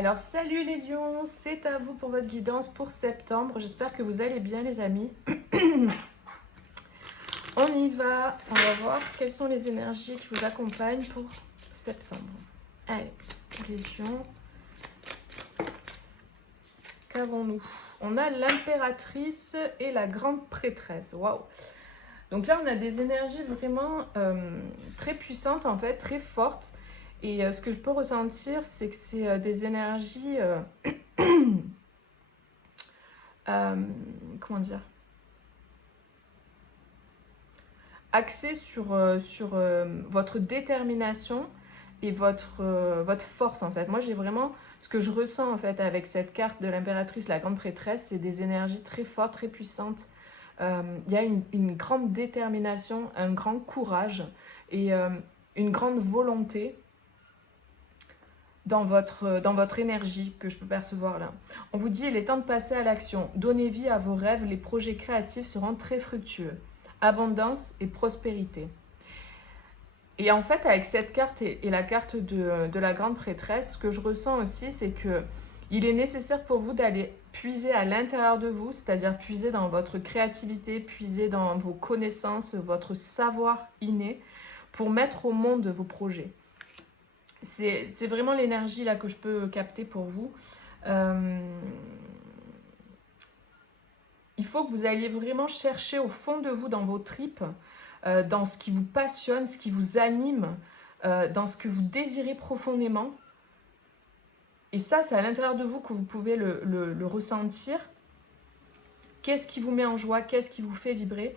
Alors salut les lions, c'est à vous pour votre guidance pour septembre. J'espère que vous allez bien les amis. On y va, on va voir quelles sont les énergies qui vous accompagnent pour septembre. Allez, les lions. Qu'avons-nous? On a l'impératrice et la grande prêtresse. Waouh! Donc là, on a des énergies vraiment très puissantes en fait, très fortes. Et ce que je peux ressentir, c'est que c'est des énergies... comment dire, axé sur votre détermination et votre force en fait. Moi j'ai vraiment, ce que je ressens en fait avec cette carte de l'impératrice, la grande prêtresse, c'est des énergies très fortes, très puissantes. Il y a une grande détermination, un grand courage et une grande volonté dans votre énergie que je peux percevoir là. On vous dit, il est temps de passer à l'action. Donnez vie à vos rêves, les projets créatifs seront très fructueux. Abondance et prospérité. Et en fait, avec cette carte et la carte de la grande prêtresse, ce que je ressens aussi, c'est que il est nécessaire pour vous d'aller puiser à l'intérieur de vous, c'est-à-dire puiser dans votre créativité, puiser dans vos connaissances, votre savoir inné, pour mettre au monde vos projets. C'est vraiment l'énergie là que je peux capter pour vous. Il faut que vous alliez vraiment chercher au fond de vous, dans vos tripes, dans ce qui vous passionne, ce qui vous anime, dans ce que vous désirez profondément. Et ça, c'est à l'intérieur de vous que vous pouvez le ressentir. Qu'est-ce qui vous met en joie? Qu'est-ce qui vous fait vibrer?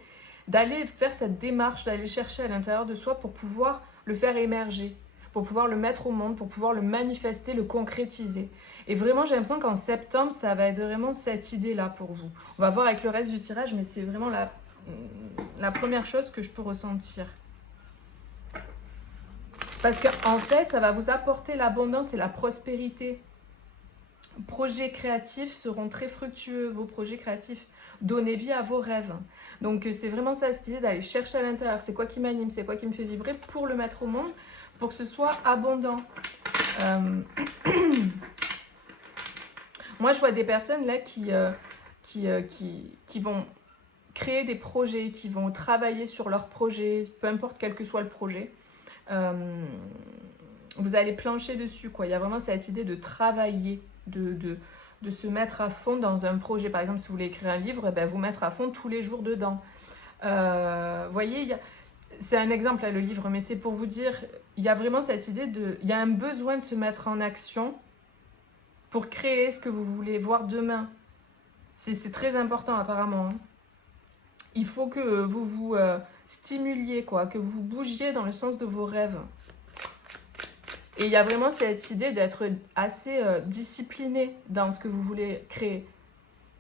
D'aller faire cette démarche, d'aller chercher à l'intérieur de soi pour pouvoir le faire émerger, pour pouvoir le mettre au monde, pour pouvoir le manifester, le concrétiser. Et vraiment, j'ai l'impression qu'en septembre, ça va être vraiment cette idée-là pour vous. On va voir avec le reste du tirage, mais c'est vraiment la première chose que je peux ressentir. Parce qu'en fait, ça va vous apporter l'abondance et la prospérité. Projets créatifs seront très fructueux, vos projets créatifs. Donnez vie à vos rêves. Donc c'est vraiment ça, cette idée d'aller chercher à l'intérieur. C'est quoi qui m'anime, c'est quoi qui me fait vibrer pour le mettre au monde, pour que ce soit abondant. Moi, je vois des personnes là qui vont créer des projets, qui vont travailler sur leurs projets, peu importe quel que soit le projet. Vous allez plancher dessus, quoi. Il y a vraiment cette idée de travailler, de se mettre à fond dans un projet. Par exemple, si vous voulez écrire un livre, ben, vous mettre à fond tous les jours dedans. Voyez, c'est un exemple là, le livre, mais c'est pour vous dire, il y a vraiment cette idée il y a un besoin de se mettre en action pour créer ce que vous voulez voir demain. C'est très important apparemment. Il faut que vous vous stimuliez, quoi, que vous bougiez dans le sens de vos rêves. Et il y a vraiment cette idée d'être assez discipliné dans ce que vous voulez créer.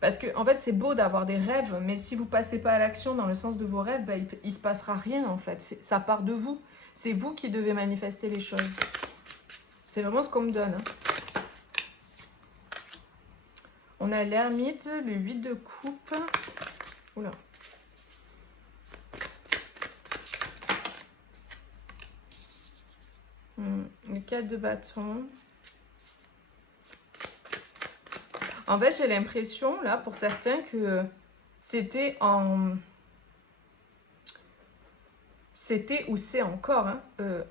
Parce que en fait, c'est beau d'avoir des rêves, mais si vous ne passez pas à l'action dans le sens de vos rêves, ben, il ne se passera rien en fait. Ça part de vous. C'est vous qui devez manifester les choses. C'est vraiment ce qu'on me donne. On a l'ermite, le 8 de coupe. Oula. Le 4 de bâton. En fait, j'ai l'impression, là, pour certains, que c'était ou c'est encore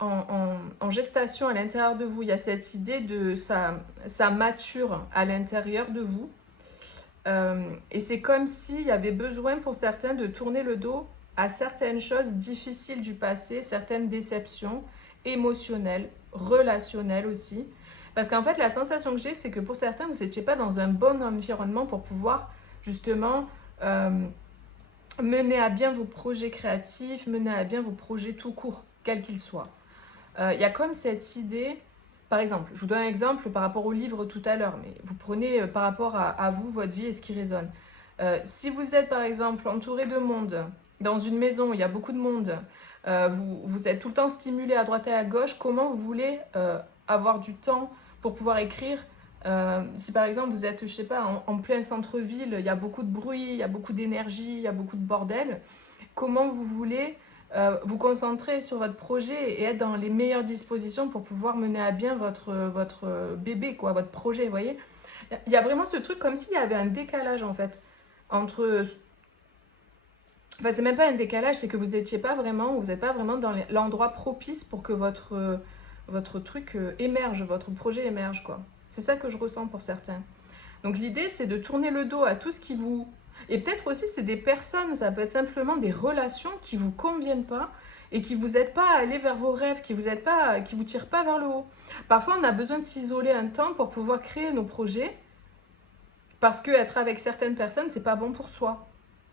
en gestation à l'intérieur de vous. Il y a cette idée de ça mature à l'intérieur de vous. Et c'est comme s'il y avait besoin pour certains de tourner le dos à certaines choses difficiles du passé, certaines déceptions émotionnelles, relationnelles aussi. Parce qu'en fait, la sensation que j'ai, c'est que pour certains, vous n'étiez pas dans un bon environnement pour pouvoir justement mener à bien vos projets créatifs, mener à bien vos projets tout court, quels qu'ils soient. Il y a comme cette idée, par exemple, je vous donne un exemple par rapport au livre tout à l'heure, mais vous prenez par rapport à vous, votre vie et ce qui résonne. Si vous êtes par exemple entouré de monde, dans une maison où il y a beaucoup de monde, vous êtes tout le temps stimulé à droite et à gauche, comment vous voulez avoir du temps pour pouvoir écrire? Si par exemple vous êtes, je sais pas, en plein centre-ville, il y a beaucoup de bruit, il y a beaucoup d'énergie, il y a beaucoup de bordel, comment vous voulez vous concentrer sur votre projet et être dans les meilleures dispositions pour pouvoir mener à bien votre bébé, quoi, votre projet, vous voyez. Il y a vraiment ce truc comme s'il y avait un décalage, en fait, entre... Enfin, c'est même pas un décalage, c'est que vous n'étiez pas vraiment, ou vous n'êtes pas vraiment dans l'endroit propice pour que votre truc émerge, votre projet émerge, quoi. C'est ça que je ressens pour certains. Donc l'idée, c'est de tourner le dos à tout ce qui vous... Et peut-être aussi, c'est des personnes, ça peut être simplement des relations qui vous conviennent pas et qui vous aident pas à aller vers vos rêves, qui vous aident pas, qui vous tirent pas vers le haut. Parfois, on a besoin de s'isoler un temps pour pouvoir créer nos projets parce que être avec certaines personnes, c'est pas bon pour soi.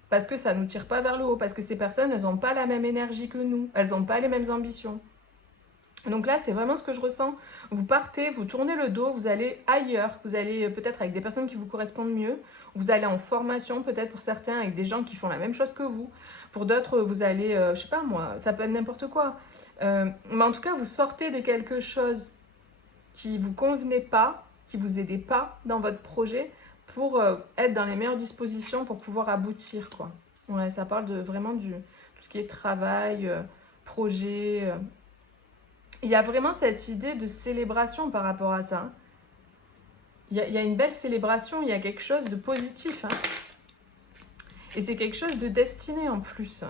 Parce que ça nous tire pas vers le haut, parce que ces personnes, elles ont pas la même énergie que nous, elles ont pas les mêmes ambitions. Donc là, c'est vraiment ce que je ressens. Vous partez, vous tournez le dos, vous allez ailleurs. Vous allez peut-être avec des personnes qui vous correspondent mieux. Vous allez en formation peut-être pour certains avec des gens qui font la même chose que vous. Pour d'autres, vous allez, je sais pas moi, ça peut être n'importe quoi. Mais en tout cas, vous sortez de quelque chose qui vous convenait pas, qui vous aidait pas dans votre projet pour être dans les meilleures dispositions pour pouvoir aboutir, quoi. Ouais, ça parle de vraiment tout ce qui est travail, projet... Il y a vraiment cette idée de célébration par rapport à ça. Il y a une belle célébration, il y a quelque chose de positif. Hein. Et c'est quelque chose de destiné en plus.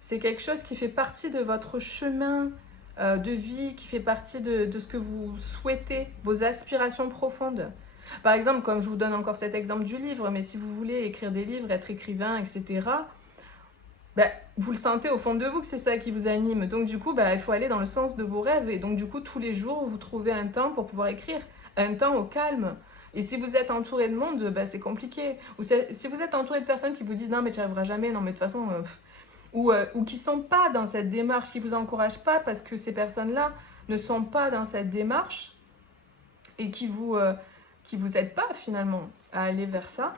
C'est quelque chose qui fait partie de votre chemin de vie, qui fait partie de ce que vous souhaitez, vos aspirations profondes. Par exemple, comme je vous donne encore cet exemple du livre, mais si vous voulez écrire des livres, être écrivain, etc., ben, vous le sentez au fond de vous que c'est ça qui vous anime. Donc du coup, ben, il faut aller dans le sens de vos rêves. Et donc du coup, tous les jours, vous trouvez un temps pour pouvoir écrire. Un temps au calme. Et si vous êtes entouré de monde, ben, c'est compliqué. Ou si vous êtes entouré de personnes qui vous disent « Non, mais tu n'y arriveras jamais. Non, mais de toute façon... ou qui ne sont pas dans cette démarche, qui ne vous encouragent pas parce que ces personnes-là ne sont pas dans cette démarche et qui vous aident pas finalement à aller vers ça,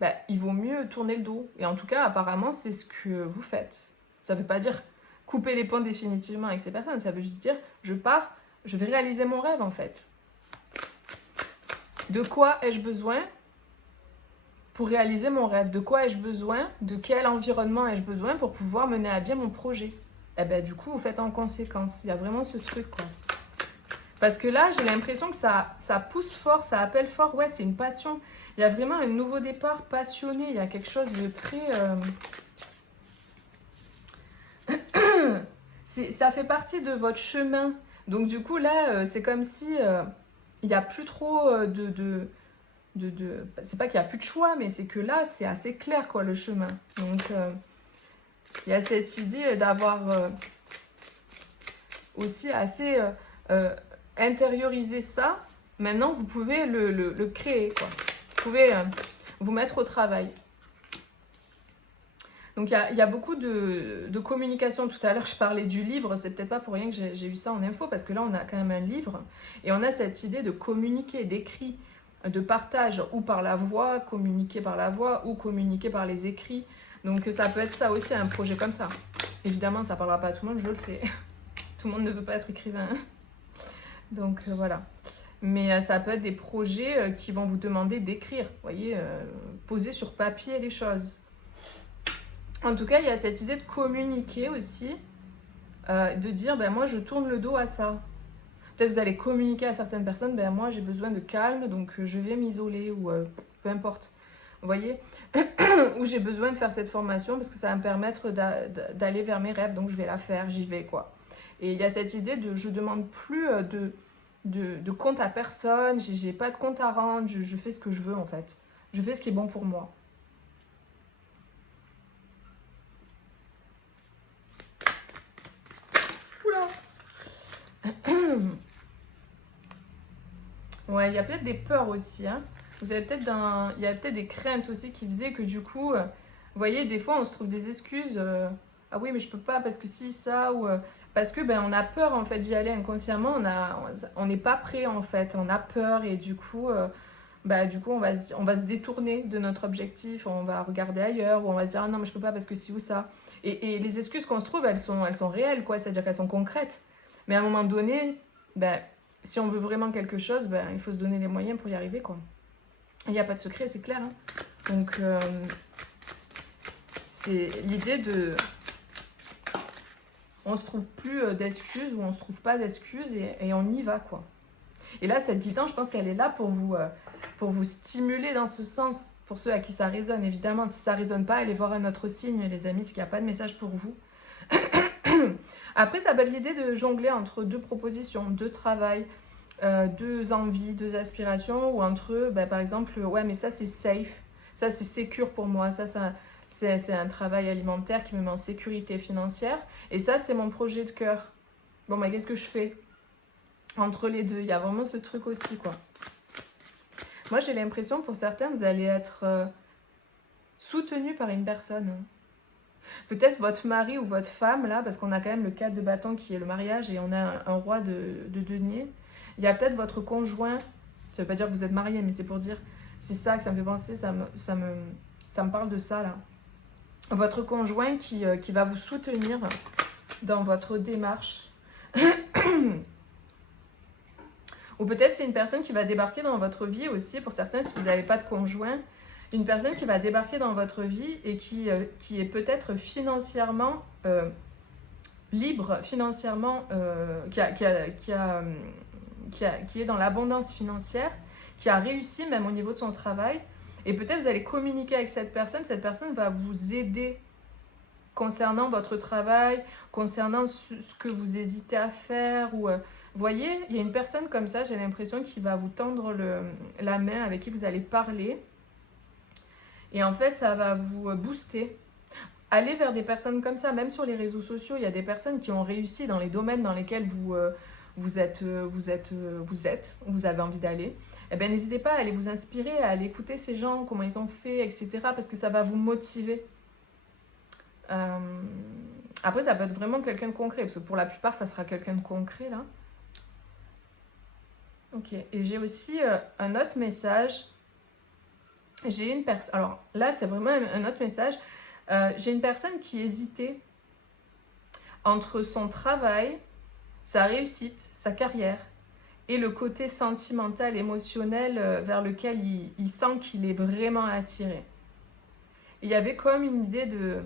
bah, il vaut mieux tourner le dos. Et en tout cas, apparemment, c'est ce que vous faites. Ça ne veut pas dire couper les ponts définitivement avec ces personnes. Ça veut juste dire, je pars, je vais réaliser mon rêve, en fait. De quoi ai-je besoin pour réaliser mon rêve? De quoi ai-je besoin? De quel environnement ai-je besoin pour pouvoir mener à bien mon projet? Et ben, du coup, vous faites en conséquence. Il y a vraiment ce truc, quoi. Parce que là, j'ai l'impression que ça pousse fort, ça appelle fort. Ouais, c'est une passion. Il y a vraiment un nouveau départ passionné. Il y a quelque chose de très... ça fait partie de votre chemin. Donc du coup, là, c'est comme si il n'y a plus trop c'est pas qu'il n'y a plus de choix, mais c'est que là, c'est assez clair, quoi, le chemin. Donc, il y a cette idée d'avoir aussi assez... intérioriser ça, maintenant vous pouvez le créer, quoi. Vous pouvez vous mettre au travail. Donc il y a beaucoup de communication. Tout à l'heure je parlais du livre, c'est peut-être pas pour rien que j'ai eu ça en info, parce que là on a quand même un livre, et on a cette idée de communiquer, d'écrit, de partage, ou par la voix, communiquer par la voix, ou communiquer par les écrits. Donc ça peut être ça aussi, un projet comme ça. Évidemment ça parlera pas à tout le monde, je le sais. Tout le monde ne veut pas être écrivain. Donc voilà. Mais ça peut être des projets qui vont vous demander d'écrire, vous voyez, poser sur papier les choses. En tout cas, il y a cette idée de communiquer aussi, de dire, ben moi je tourne le dos à ça. Peut-être vous allez communiquer à certaines personnes, ben moi j'ai besoin de calme, donc je vais m'isoler, ou peu importe. Vous voyez, ou j'ai besoin de faire cette formation parce que ça va me permettre d'aller vers mes rêves, donc je vais la faire, j'y vais, quoi. Et il y a cette idée de je demande plus de compte à personne, j'ai pas de compte à rendre, je fais ce que je veux en fait. Je fais ce qui est bon pour moi. Oula. Ouais, il y a peut-être des peurs aussi, hein. Vous avez peut-être il y a peut-être des craintes aussi qui faisaient que du coup, vous voyez, des fois on se trouve des excuses. Ah oui, mais je peux pas parce que si, ça, ou parce que ben on a peur en fait d'y aller inconsciemment, on n'est pas prêt en fait, on a peur, et du coup, on va se détourner de notre objectif, on va regarder ailleurs, ou on va se dire ah non mais je peux pas parce que si ou ça. Et les excuses qu'on se trouve, elles sont réelles, quoi, c'est-à-dire qu'elles sont concrètes. Mais à un moment donné, ben, si on veut vraiment quelque chose, ben, il faut se donner les moyens pour y arriver, quoi. Il n'y a pas de secret, c'est clair, hein. Donc, c'est l'idée On se trouve plus d'excuses ou on se trouve pas d'excuses et on y va, quoi. Et là, cette guidance, je pense qu'elle est là pour vous stimuler dans ce sens. Pour ceux à qui ça résonne, évidemment. Si ça résonne pas, allez voir un autre signe, les amis, s'il n'y a pas de message pour vous. Après, ça va être l'idée de jongler entre deux propositions, deux travails, deux envies, deux aspirations, ou entre, par exemple, ouais, mais ça c'est safe, ça c'est sécure pour moi, ça c'est un travail alimentaire qui me met en sécurité financière, et ça c'est mon projet de cœur. Bon, qu'est-ce que je fais entre les deux? Il y a vraiment ce truc aussi, quoi. Moi, j'ai l'impression, pour certains, vous allez être soutenu par une personne. Peut-être votre mari ou votre femme, là, parce qu'on a quand même le 4 de bâton qui est le mariage et on a un roi de denier. Il y a peut-être votre conjoint, ça veut pas dire que vous êtes mariés, mais c'est pour dire, c'est ça que ça me fait penser, ça me parle de ça, là. Votre conjoint qui va vous soutenir dans votre démarche. Ou peut-être c'est une personne qui va débarquer dans votre vie aussi, pour certains, si vous n'avez pas de conjoint, une personne qui va débarquer dans votre vie et qui est peut-être financièrement libre, financièrement, qui est dans l'abondance financière, qui a réussi même au niveau de son travail. Et peut-être vous allez communiquer avec cette personne va vous aider concernant votre travail, concernant ce que vous hésitez à faire. Ou, voyez, il y a une personne comme ça, j'ai l'impression, qui va vous tendre la main, avec qui vous allez parler. Et en fait, ça va vous booster. Allez vers des personnes comme ça, même sur les réseaux sociaux, il y a des personnes qui ont réussi dans les domaines dans lesquels vous avez envie d'aller. Eh bien, n'hésitez pas à aller vous inspirer, à aller écouter ces gens, comment ils ont fait, etc. Parce que ça va vous motiver. Après, ça peut être vraiment quelqu'un de concret, parce que pour la plupart, ça sera quelqu'un de concret, là. Ok, et j'ai aussi un autre message. J'ai une personne... Alors là, c'est vraiment un autre message. J'ai une personne qui hésitait entre son travail, sa réussite, sa carrière, et le côté sentimental, émotionnel vers lequel il sent qu'il est vraiment attiré. Il y avait comme une idée de...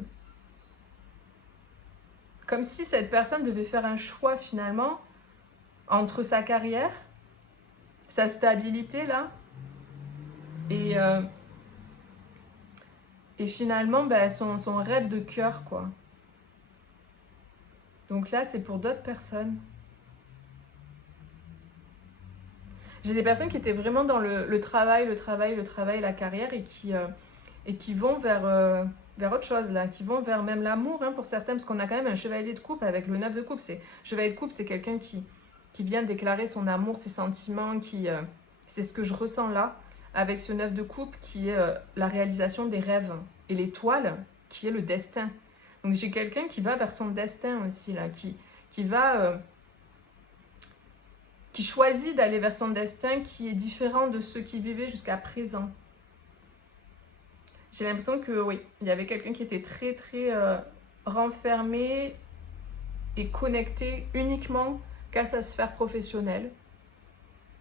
Comme si cette personne devait faire un choix finalement entre sa carrière, sa stabilité là, et finalement son rêve de cœur, quoi. Donc là, c'est pour d'autres personnes. J'ai des personnes qui étaient vraiment dans le travail, la carrière, et qui vont vers autre chose, là, qui vont vers même l'amour, hein, pour certains, parce qu'on a quand même un chevalier de coupe avec le 9 de coupe. Chevalier de coupe, c'est quelqu'un qui vient déclarer son amour, ses sentiments, c'est ce que je ressens là, avec ce 9 de coupe, qui est la réalisation des rêves, et l'étoile, qui est le destin. Donc j'ai quelqu'un qui va vers son destin aussi, là, qui choisit d'aller vers son destin, qui est différent de ceux qui vivaient jusqu'à présent. J'ai l'impression que oui, il y avait quelqu'un qui était très très renfermé et connecté uniquement qu'à sa sphère professionnelle.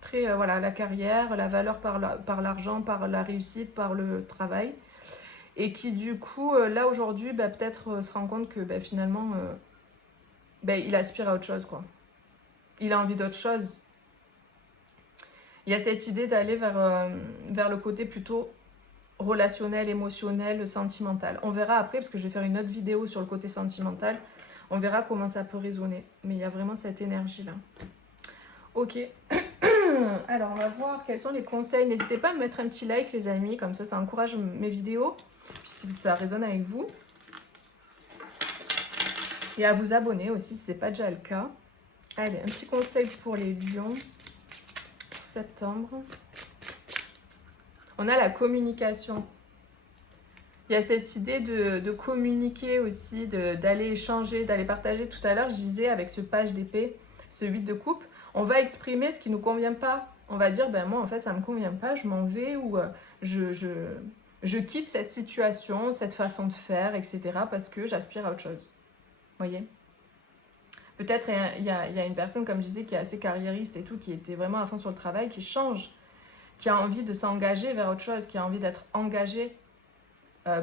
Très, la carrière, la valeur par l'argent, par la réussite, par le travail. Et qui du coup, là aujourd'hui, peut-être se rend compte que finalement, il aspire à autre chose, quoi. Il a envie d'autre chose. Il y a cette idée d'aller vers le côté plutôt relationnel, émotionnel, sentimental. On verra après, parce que je vais faire une autre vidéo sur le côté sentimental. On verra comment ça peut résonner. Mais il y a vraiment cette énergie-là. Ok. Alors, on va voir quels sont les conseils. N'hésitez pas à me mettre un petit like, les amis. Comme ça encourage mes vidéos. Puis si ça résonne avec vous. Et à vous abonner aussi, si ce n'est pas déjà le cas. Allez, un petit conseil pour les lions. Pour septembre. On a la communication. Il y a cette idée de communiquer aussi, d'aller échanger, d'aller partager. Tout à l'heure, je disais avec ce page d'épée, ce 8 de coupe, on va exprimer ce qui ne nous convient pas. On va dire, moi en fait ça ne me convient pas, je m'en vais, ou je quitte cette situation, cette façon de faire, etc. parce que j'aspire à autre chose. Vous voyez ? Peut-être il y a une personne, comme je disais, qui est assez carriériste et tout, qui était vraiment à fond sur le travail, qui change, qui a envie de s'engager vers autre chose, qui a envie d'être engagé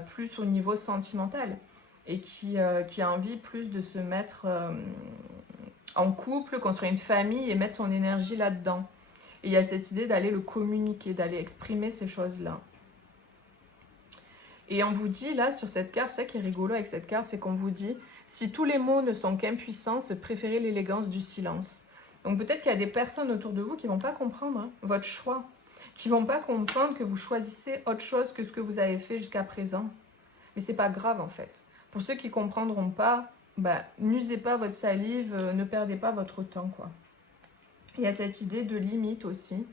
plus au niveau sentimental. et qui a envie plus de se mettre en couple, construire une famille et mettre son énergie là-dedans. Et il y a cette idée d'aller le communiquer, d'aller exprimer ces choses-là. Et on vous dit là, sur cette carte, ça qui est rigolo avec cette carte, c'est qu'on vous dit, si tous les mots ne sont qu'impuissance, préférez l'élégance du silence. Donc peut-être qu'il y a des personnes autour de vous qui ne vont pas comprendre votre choix, qui ne vont pas comprendre que vous choisissez autre chose que ce que vous avez fait jusqu'à présent. Mais c'est pas grave en fait. Pour ceux qui ne comprendront pas, n'usez pas votre salive, ne perdez pas votre temps, quoi. Il y a cette idée de limite aussi.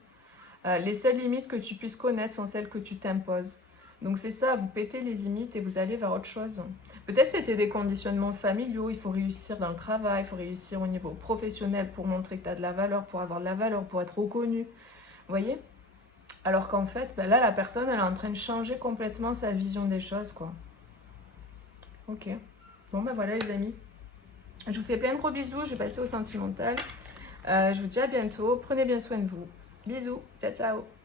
Les seules limites que tu puisses connaître sont celles que tu t'imposes. Donc c'est ça, vous pétez les limites et vous allez vers autre chose. Peut-être c'était des conditionnements familiaux, il faut réussir dans le travail, il faut réussir au niveau professionnel pour montrer que tu as de la valeur, pour avoir de la valeur, pour être reconnu. Vous voyez? Alors qu'en fait, là, la personne, elle est en train de changer complètement sa vision des choses, quoi. Ok. Bon, voilà les amis. Je vous fais plein de gros bisous, je vais passer au sentimental. Je vous dis à bientôt, prenez bien soin de vous. Bisous, ciao ciao.